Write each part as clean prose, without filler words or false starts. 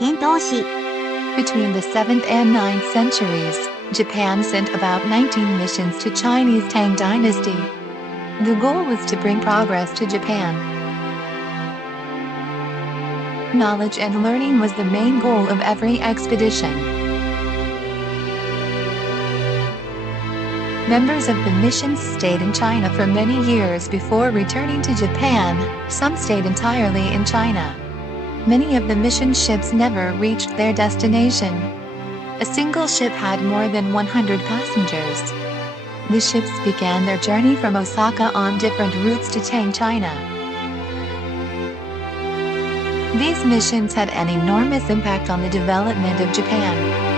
遣唐使 Between the 7th and 9th centuries, Japan sent about 19 missions to Chinese Tang Dynasty. The goal was to bring progress to Japan. Knowledge and learning was the main goal of every expedition. Members of the missions stayed in China for many years before returning to Japan. Some stayed entirely in China. Many of the mission ships never reached their destination. A single ship had more than 100 passengers. The ships began their journey from Osaka on different routes to Tang, China. These missions had an enormous impact on the development of Japan.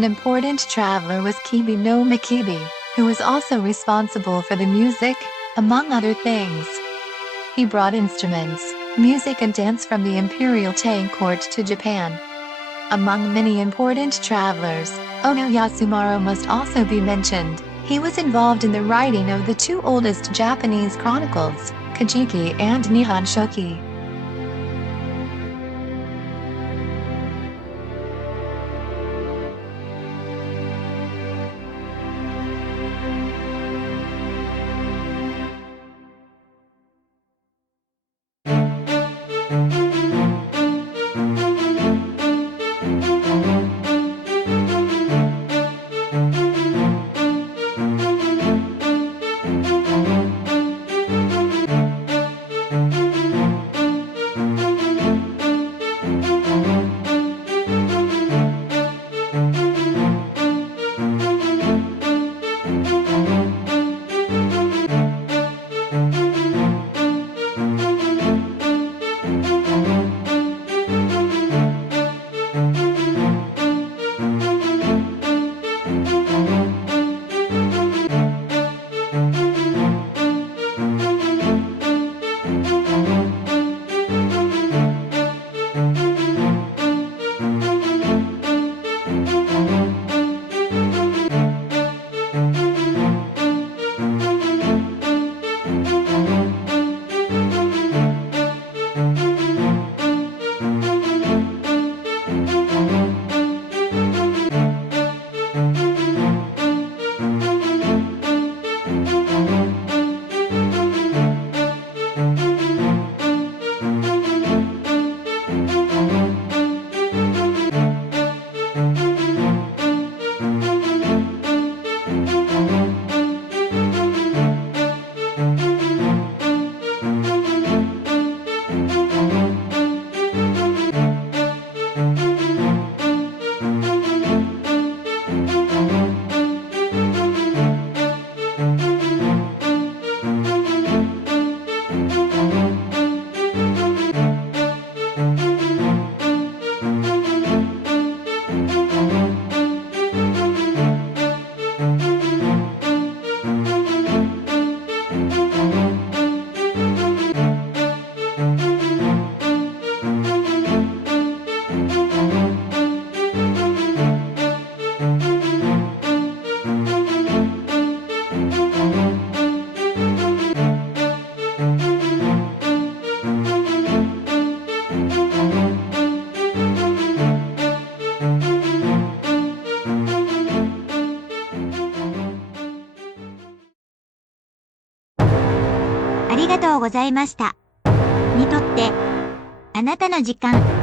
An important traveler was Kibi no Kibi, who was also responsible for the music, among other things. He brought instruments, music and dance from the imperial Tang court to Japan. Among many important travelers, Ono Yasumaro must also be mentioned. He was involved in the writing of the two oldest Japanese chronicles, Kojiki and Nihon Shoki.ありがとうございました。にとって、あなたの時間。